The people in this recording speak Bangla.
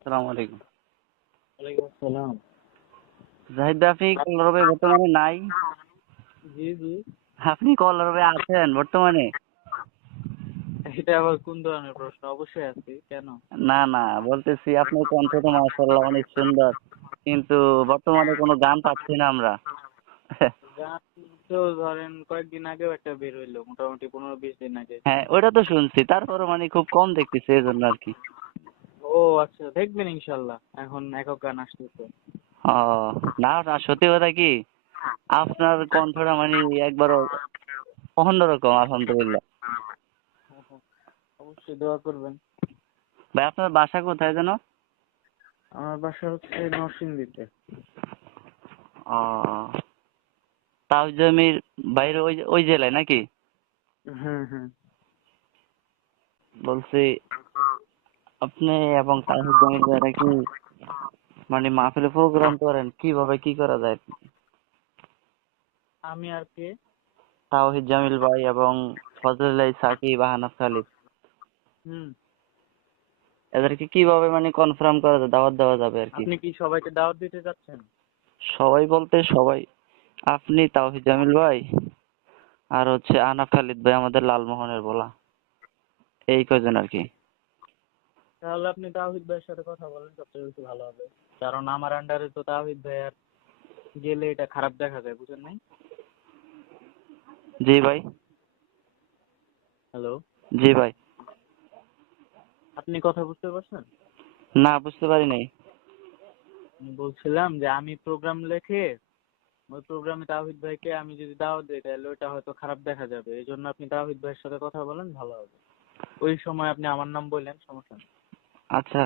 আসসালামু আলাইকুম। ওয়ালাইকুম আসসালাম। জাহিদ ভাই, আপনি কলরবে বর্তমানে নাই? জি, জি। আপনি কলরবে আছেন বর্তমানে? এটা আবার কোন ধরনের প্রশ্ন? অবশ্যই আছি। কেন? না না, বলতেছি আপনার কণ্ঠ তো মাশাআল্লাহ অনেক সুন্দর, কিন্তু বর্তমানে কোনো গান পাচ্ছি না আমরা। গান তো ধরেন কয়েকদিন আগেও একটা বের হইলো, মোটামুটি 15-20 দিন আগে। হ্যাঁ, ওইটা তো শুনছি, তারপরও মানে খুব কম দেখতেছি, এই জন্য আর কি। ও আচ্ছা, দেখবেন ইনশাল্লাহ। এখন একক গান আসতেছে। ও, না না, সত্যি কথা কি, আপনার কণ্ঠটা মানে একবার অন্যরকম, আলহামদুলিল্লাহ। অবশ্যই দোয়া করবেন। ভাই, আপনার বাসা কোথায় যেন? আমার বাসা হচ্ছে নরসিংদীতে। ও, তাওজমির বাইরে ওই ওই জেলায় নাকি? হ্যাঁ, হ্যাঁ। বলছি, আপনি এবং তাহিদ জামিল ভাইরা কি মানে মাহফিলে প্রোগ্রাম করেন, কিভাবে কি করা যায়? আমি আর কে? তাওহিদ জামিল ভাই এবং ফজলুল্লাহ সাকিব, আহনাফ খালিদ, হুম। এদেরকে কিভাবে মানে কনফার্ম করা যায়, দাওয়াত দেওয়া যাবে আর কি? আপনি কি সবাইকে দাওয়াত দিতে চাচ্ছেন? সবাই বলতে সবাই, আপনি, তাওহিদ জামিল ভাই, আর হচ্ছে আহনাফ খালিদ ভাই, আমাদের লালমোহনের বলা, এই কয়জন আর কি। তাহলে আপনি তাওহিদ ভাইয়ের সাথে কথা বলেন, সবচেয়ে বেশি ভালো হবে। কারণ আমার আন্ডারে তো তাওহিদ ভাইয়ার গেলে এটা খারাপ দেখা যায়, বুঝেন নাই? জি ভাই। হ্যালো। জি ভাই। আপনি কথা বুঝতে পারছেন? না, বুঝতে পারি নাই। আমি বলছিলাম যে আমি প্রোগ্রাম লিখে ওই প্রোগ্রামে তাওহিদ ভাইকে আমি যদি দাওয়াত দিই তাহলে ওইটা হয়তো খারাপ দেখা যাবে, এই জন্য আপনি তাওহিদ ভাইয়ের সাথে কথা বলেন, ভালো হবে। ওই সময় আপনি আমার নাম বললেন, সমস্যা নেই। আচ্ছা।